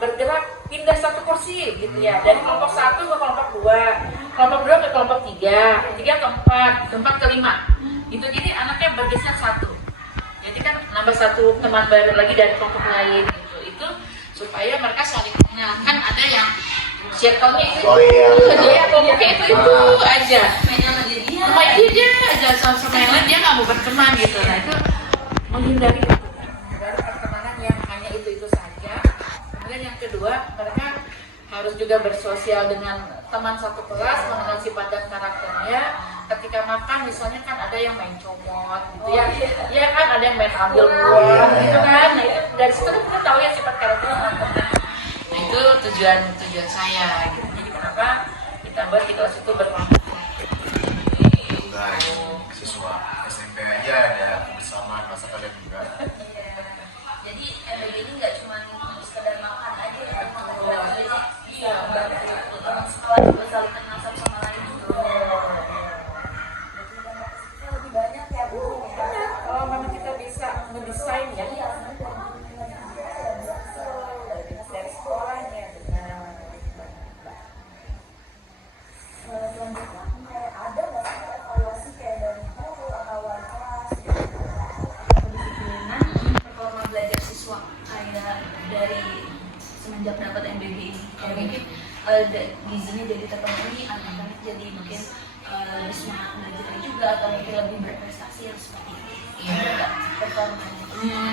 bergerak pindah satu kursi gitu ya, dari kelompok 1 ke kelompok 2, kelompok 2 ke kelompok 3 ke 4, keempat ke 5 gitu. Jadi anaknya bergeser satu, jadi kan nambah satu teman baru lagi dari kelompok lain gitu. Itu supaya mereka saling mengenalkan, ada yang circle-nya itu ya, kelompoknya itu aja, main dia aja sama yang lain, dia nggak mau berteman gitu. Nah itu menghindari pertemanan yang hanya itu saja. Kemudian yang kedua, mereka harus juga bersosial dengan teman satu kelas, mengenal sifat dan karakternya. Ketika makan misalnya kan ada yang main comot gitu ya, ya kan ada yang main ambil buah gitu kan. Nah itu dari situ kan kita tahu ya sifat karakternya. Nah itu tujuan saya gitu. Jadi kenapa kita buat di kelas itu berkelompok. Siswa SMP aja ada kebersamaan, masa kalian juga. Jadi MBG ini nggak cuma sekedar makan aja ya, makan belajar bisa bantu teman sekolah juga saling kenal satu sama lain juga. Lebih banyak ya Bu ya. Kalau memang kita bisa mendesain ya. Dari sekolahnya dengan selanjutnya ada nggak sih evaluasi kayak dari guru atau wali kelas Kedisiplinan performa belajar siswa kayak dari semenjak dapat MBG ini kayak mungkin gizinya jadi terpenuhi, anak-anak jadi mungkin lebih semangat belajar juga atau mungkin lebih berprestasi yang seperti itu. Iya. Ada nggak performanya?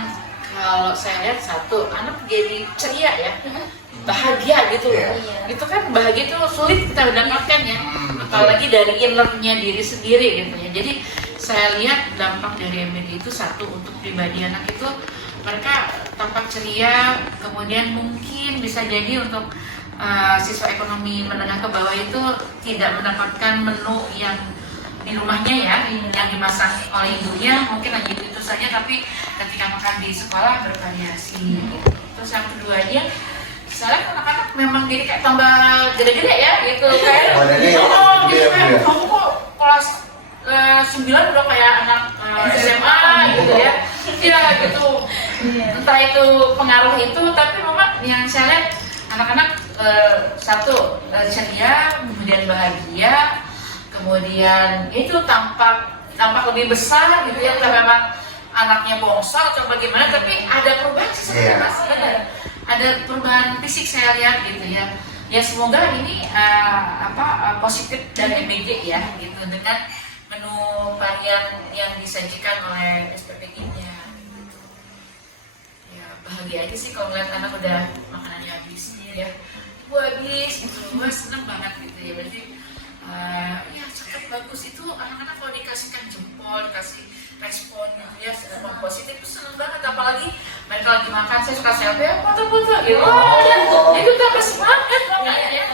Kalau saya lihat satu, anak jadi ceria ya, bahagia gitu loh. Iya. Itu kan bahagia itu sulit kita dapatkan ya, apalagi dari innernya diri sendiri gitu ya. Jadi saya lihat dampak dari MBG itu satu, untuk pribadi anak itu mereka tampak ceria, kemudian mungkin bisa jadi untuk siswa ekonomi menengah ke bawah itu tidak mendapatkan menu yang di rumahnya ya, yang dimasak oleh ibunya, mungkin hanya itu saja, tapi ketika makan di sekolah bervariasi gitu. Terus yang keduanya, misalnya anak-anak memang jadi kayak tambah gede-gede ya gitu kayak gitu kan, kamu kok kelas 9 udah kayak anak SMA gitu ya. Iya gitu, entah itu pengaruh itu, tapi memang yang saya lihat anak-anak satu ceria, kemudian bahagia, kemudian itu tampak lebih besar gitu ya. Kalau memang anaknya bongsor atau bagaimana, tapi ada perubahan sih sebenarnya Mas. Ada perubahan fisik saya lihat gitu ya. Ya semoga ini positif dari MBG ya gitu, dengan menu varian yang disajikan oleh SPPG-nya gitu. Ya bahagia aja sih kalau ngeliat anak udah makanannya habis gitu ya. Ibu habis gitu, gue seneng banget gitu ya. Berarti ya sangat bagus itu, anak-anak kalau dikasihkan jempol, dikasih respon gitu ya, respon positif itu seneng banget. Apalagi mereka lagi makan, saya suka selfie, foto-foto gitu. Itu tambah semangat banget ya.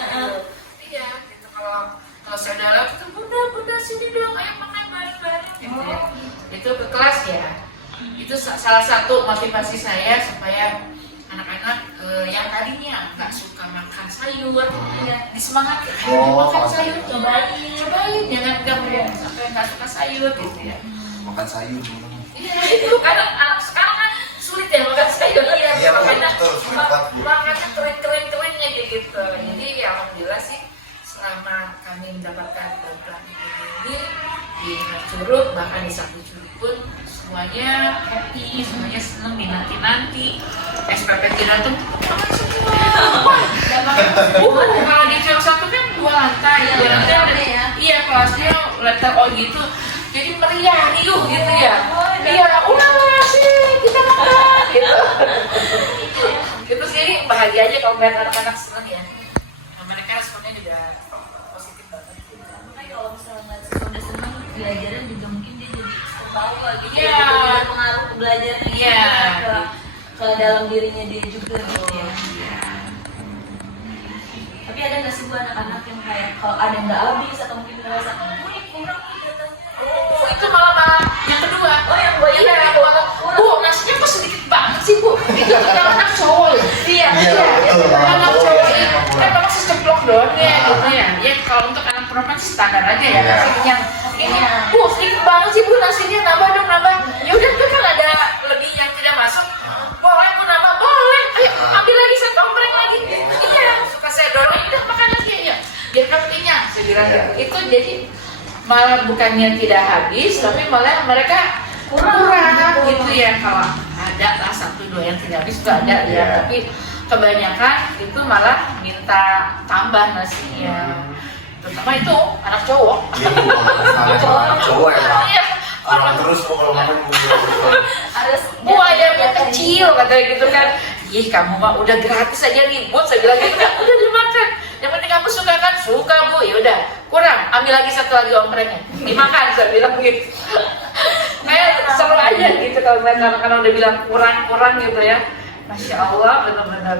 Iya gitu. Kalau saudara itu bunda sini dong, ayo makan bareng-bareng gitu ya. Itu ke kelas ya. Itu salah satu motivasi saya supaya anak-anak yang tadinya nggak suka makan sayur, disemangatin makan sayur, cobain, jangan sampai nggak suka sayur gitu ya. Makan sayur. Iya itu karena anak sekarang kan sulit ya makan sayur, Iya, makanya betul. makannya keren-kerennya gitu. Jadi ya alhamdulillah sih, selama kami mendapatkan program ini di Curug, bahkan di Satu Curug pun semuanya happy, semuanya senang, dinanti-nanti. SPP tidak tuh makan semua. Kalau di Curug 1 kan 2 lantai, iya kelasnya letter O gitu. Jadi meriah, riuh gitu ya. Iya, udah sih kita makan gitu. Itu sih bahagia aja kalau melihat anak-anak senang ya. Nah, mereka responnya juga positif banget. Makanya kalau misalnya ngeliat siswa udah senang belajaran juga mungkin dia jadi terbawa gitu. Iya. Jadi berpengaruh ke belajarnya Iya. juga, ke dalam dirinya dia juga gitu ya. Tapi ada nggak sih Bu anak-anak yang kayak kalau ada yang nggak habis atau mungkin merasa ini kurang datanya? Itu malah yang kedua. Oh yang buat Iya, Bu, nasinya kok sedikit banget sih Bu? Itu kalau anak cowok ya? Iya. betul. Anak cowok ini kan memang seceplok doang ya gitu ya. Ya kalau untuk anak perempuan sih standar aja ya. Iya. Nasinya ini, Bu sedikit banget sih Bu nasinya, nambah dong nambah. Ya udah itu kan ada lebih yang tidak masuk. Boleh Bu nambah, boleh. Ayo ambil lagi satu ompreng lagi. Iya, suka saya dorong, udah makan lagi ya. Biar kamu kenyang, saya bilang gitu. Itu jadi malah bukannya tidak habis, tapi malah mereka kurang gitu ya. Kalau ada lah 1-2 yang tidak habis juga ada ya, tapi kebanyakan itu malah minta tambah nasinya. Terutama itu anak cowok. Cowok ya Pak. Iya, kurang terus kok kalau makan bumbu. Harus Bu ayamnya kecil katanya gitu kan. Ih kamu mah udah gratis aja ribut, saya bilang gitu kan. Udah dimakan. Yang penting kamu suka kan? Suka Bu. Ya udah kurang, ambil lagi satu lagi omprengnya. Dimakan saya bilang gitu. Kayak seru aja gitu kalau ngeliat anak-anak udah bilang kurang-kurang gitu ya. Masya Allah benar-benar.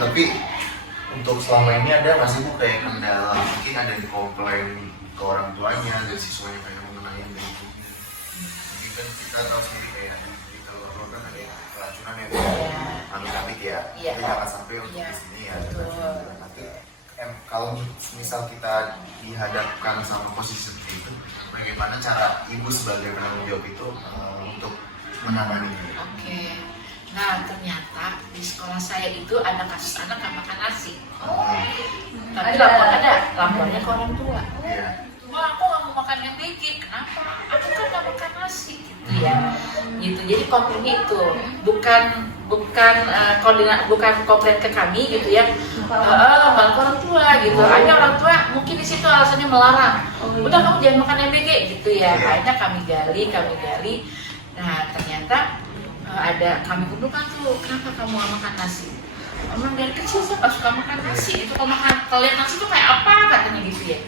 Tapi untuk selama ini ada nggak sih Bu kayak kendala, mungkin ada yang komplain ke orang tuanya dan siswanya kayak mengenai yang kayak gitu. Mungkin kan kita tahu sendiri kayak di telur kan ada yang keracunan ya, amit-amit ya. Iya. Itu jangan sampai untuk Iya. di sini ya. Betul. Tapi kalau misal kita dihadapkan sama posisi seperti itu, bagaimana cara ibu sebagai penanggung jawab itu untuk menangani ini? Oke. Nah ternyata di sekolah saya itu ada kasus anak nggak makan nasi. Tapi lapornya ke orang tua. Iya. Wah aku nggak mau makan yang bikin. Kenapa? Aku kan nggak makan nasi gitu ya. Gitu. Jadi komplain itu bukan komplain ke kami gitu ya. Malah ke orang tua gitu. Akhirnya orang tua mungkin di situ alasannya melarang. Udah kamu jangan makan yang bikin gitu ya. Akhirnya kami gali. Nah ternyata ada kami kumpulkan tuh, kenapa kamu gak makan nasi? Emang dari kecil saya gak suka makan nasi. Itu kalau lihat nasi itu kayak apa katanya gitu ya.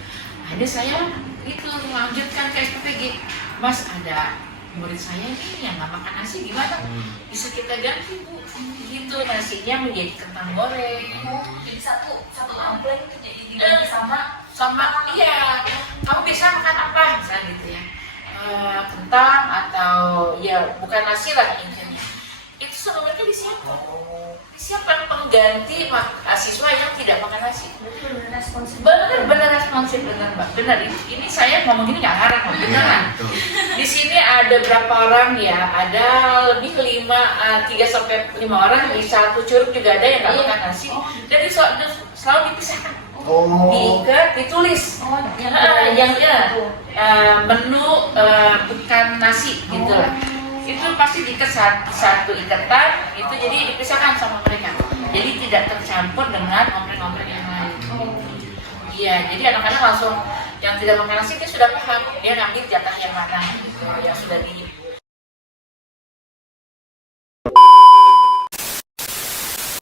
Akhirnya saya itu melanjutkan ke SPPG. Mas ada murid saya nih yang gak makan nasi, gimana? Bisa kita ganti Bu. Gitu nasinya menjadi kentang goreng. jadi satu ampleng jadi sama iya. Kamu bisa makan apa? Misalnya gitu ya. Kentang atau ya bukan nasi lah intinya. Itu sama mereka disiapkan pengganti siswa yang tidak makan nasi. Benar responsif benar Mbak. Benar ini saya ngomong gini nggak ngarang loh, beneran. Di sini ada berapa orang ya? Ada lebih 3-5 orang di satu curug juga ada yang nggak makan nasi. Jadi selalu dipisahkan. Diikat, ditulis menu bukan nasi gitu lah. Itu pasti diikat satu ikatan itu, jadi dipisahkan sama mereka. Jadi tidak tercampur dengan ompreng-ompreng yang lain. Iya, jadi anak-anak langsung yang tidak makan nasi dia sudah paham, dia ngambil jatah yang mana gitu, yang sudah di.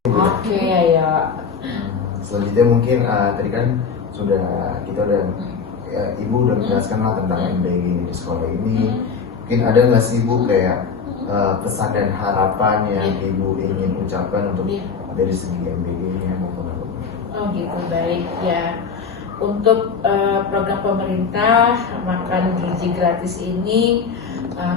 Oke ya. Selanjutnya mungkin tadi kan kita udah ibu udah menjelaskan lah tentang MBG di sekolah ini. Mungkin ada nggak sih ibu kayak pesan dan harapan yang ibu ingin ucapkan untuk dari segi MBG-nya maupun apa? Oh gitu, baik ya. Untuk program pemerintah makan gizi gratis ini,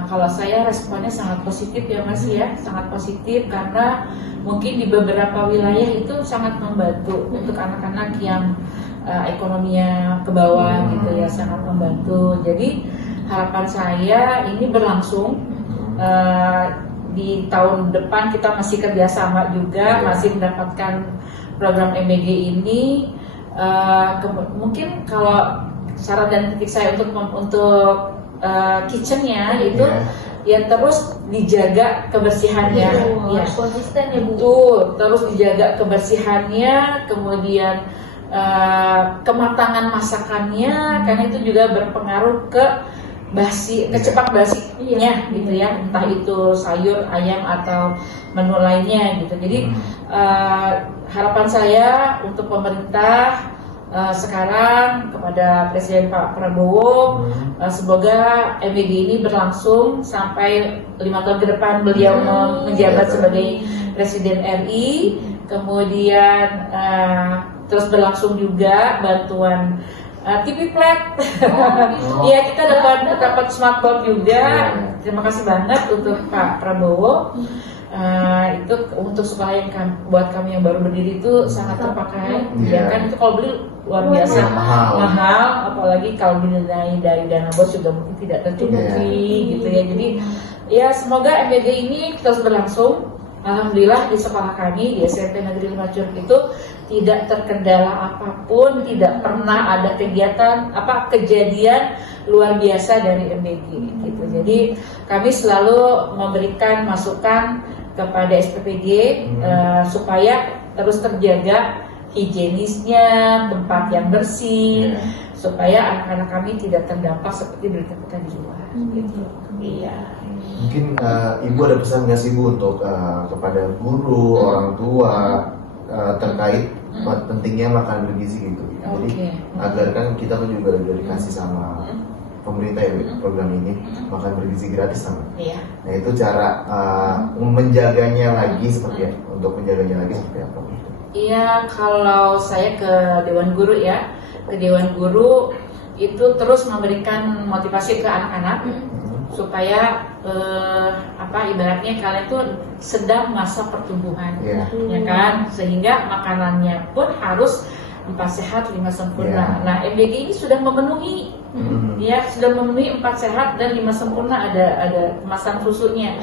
kalau saya responnya sangat positif ya Mas ya, sangat positif karena mungkin di beberapa wilayah itu sangat membantu untuk anak-anak yang ekonominya ke bawah gitu ya, sangat membantu. Jadi harapan saya ini berlangsung di tahun depan, kita masih kerjasama juga, masih mendapatkan program MBG ini. Mungkin kalau saran dan kritik saya untuk kitchennya itu ya terus dijaga kebersihannya, ya konsisten ya Bu. Betul, terus dijaga kebersihannya, kemudian kematangan masakannya, karena itu juga berpengaruh ke cepat basinya gitu ya, entah itu sayur, ayam atau menu lainnya gitu. Jadi harapan saya untuk pemerintah sekarang kepada Presiden Pak Prabowo, semoga MBG ini berlangsung sampai 5 tahun ke depan beliau menjabat sebagai Presiden RI, kemudian terus berlangsung juga bantuan TV flat. Iya, kita dapat smartphone juga. Terima kasih banget untuk Pak Prabowo. Itu untuk sekolah yang buat kami yang baru berdiri itu sangat terpakai. Ya kan, itu kalau beli luar biasa mahal, apalagi kalau dinilai dari dana bos juga mungkin tidak tercukupi gitu ya. Jadi ya semoga MBG ini terus berlangsung. Alhamdulillah di sekolah kami di SMP Negeri 5 Curug itu tidak terkendala apapun, tidak pernah ada kejadian luar biasa dari MBG gitu. Jadi kami selalu memberikan masukan kepada SPPG supaya terus terjaga higienisnya, tempat yang bersih, Iya. supaya anak-anak kami tidak terdampak seperti berita-berita di luar. Gitu. Iya. Mungkin ibu ada pesan nggak sih Bu untuk kepada guru, orang tua terkait pentingnya makan bergizi gitu. Jadi Oke. agar kan kita kan juga udah dikasih sama pemerintah ya program ini makan bergizi gratis kan. Iya. Nah itu cara menjaganya lagi seperti apa? Untuk menjaganya lagi seperti apa? Iya, kalau saya ke Dewan Guru ya, ke Dewan Guru itu terus memberikan motivasi ke anak-anak supaya ibaratnya kalian tuh sedang masa pertumbuhan, Iya. ya kan, sehingga makanannya pun harus 4 sehat 5 sempurna. Iya. Nah, MBG ini sudah memenuhi, ya sudah memenuhi 4 sehat dan 5 sempurna, ada kemasan susunya.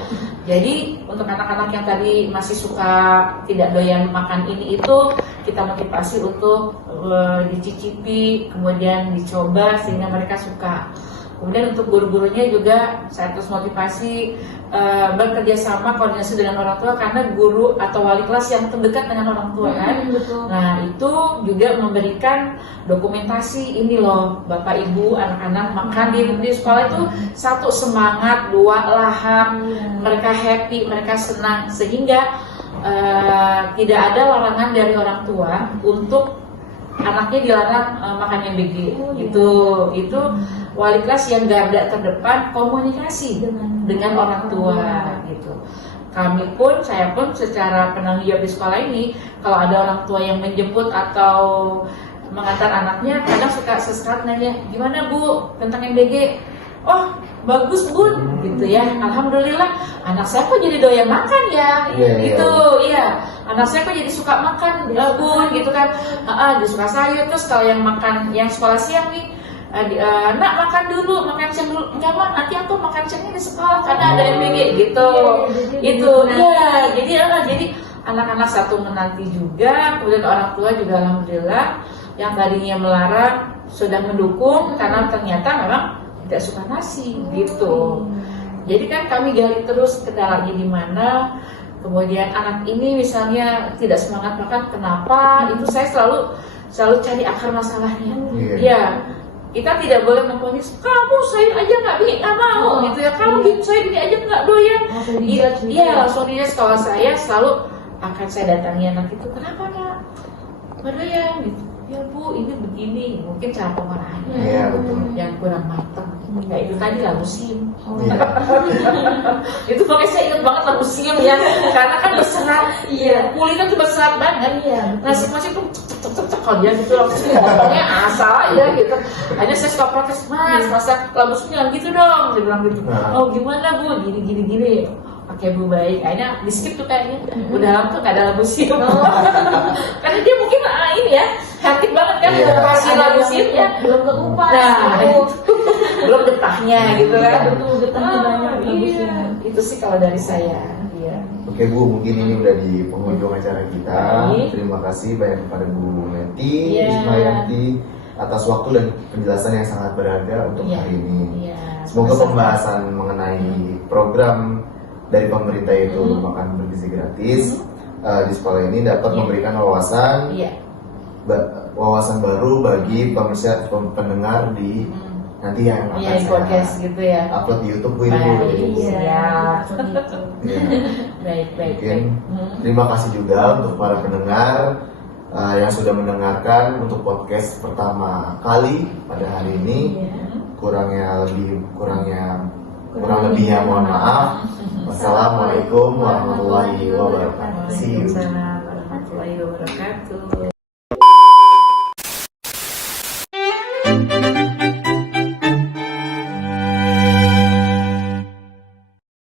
Jadi untuk anak-anak yang tadi masih suka tidak doyan makan ini itu, kita motivasi untuk dicicipi, kemudian dicoba sehingga mereka suka. Kemudian untuk guru-gurunya juga saya terus motivasi bekerja sama koordinasi dengan orang tua, karena guru atau wali kelas yang terdekat dengan orang tua kan. Nah itu juga memberikan dokumentasi, ini loh Bapak Ibu anak-anak makan di sekolah itu, satu semangat, dua lahap, mereka happy, mereka senang, sehingga tidak ada larangan dari orang tua untuk anaknya dilarang makan yang begini. Itu wali kelas yang garda terdepan komunikasi dengan orang tua gitu. Saya pun secara penanggung jawab di sekolah ini, kalau ada orang tua yang menjemput atau mengantar anaknya, kadang suka sesekali nanya, gimana Bu tentang MBG? Oh bagus Bun, gitu ya. Alhamdulillah anak saya kok jadi doyan makan ya, iya. Anak saya kok jadi suka makan Bun, gitu kan. Dia suka sayur. Terus kalau yang makan, yang sekolah siang nih, nak makan dulu, makan siang dulu. Enggak mah, nanti aku makan siangnya di sekolah karena ada MBG gitu. Jadi anak-anak satu menanti juga, kemudian orang tua juga alhamdulillah yang tadinya melarang sudah mendukung karena ternyata memang tidak suka nasi gitu. Jadi kan kami gali terus kendalanya di mana. Kemudian anak ini misalnya tidak semangat makan, kenapa? Itu saya selalu cari akar masalahnya. Ya, kita tidak boleh memponis kamu saya aja nggak mau gitu ya. Kamu saya ini aja nggak doyan. Iya, langsung dia sekolah saya selalu akan saya datangi anak itu, kenapa nggak doyan gitu. Ya Bu, ini begini, mungkin cara pemarahannya yang kurang matang. Kayak itu tadi lah musim. Itu makanya saya ingat banget lah musim ya, karena kan berserat, kulitnya tuh berserat banget. Nasi masih tuh cek kalau dia gitu langsung ngomongnya asal aja gitu. Akhirnya saya suka protes, Mas, masa musimnya gitu dong, saya bilang gitu. Oh gimana Bu, gini. Pakai Bu baik, akhirnya di skip tuh kayaknya. Udah lama tuh gak ada lagu siap. Karena dia mungkin ini ya, hati banget kan kasih lagu siap ya. Belum kekupas. Belum getahnya gitu kan. Betul, getahnya banyak. Itu sih kalau dari saya. Oke Bu, mungkin ini udah di penghujung acara kita. Baik. Terima kasih banyak kepada Bu Neti, Iya. Ismayanti atas waktu dan penjelasan yang sangat berharga untuk hari ini. Iya. Semoga Sama-sama. pembahasan mengenai program dari pemerintah itu makan bergizi gratis di sekolah ini dapat memberikan wawasan baru bagi pemirsa pendengar di nanti yang akan Iya, podcast gitu ya. upload di YouTube Bu. Baik. Mungkin terima kasih juga untuk para pendengar yang sudah mendengarkan untuk podcast pertama kali pada hari ini. Kurang lebihnya mohon maaf. Wassalamualaikum warahmatullahi wabarakatuh. See you. Waalaikumsalam warahmatullahi wabarakatuh.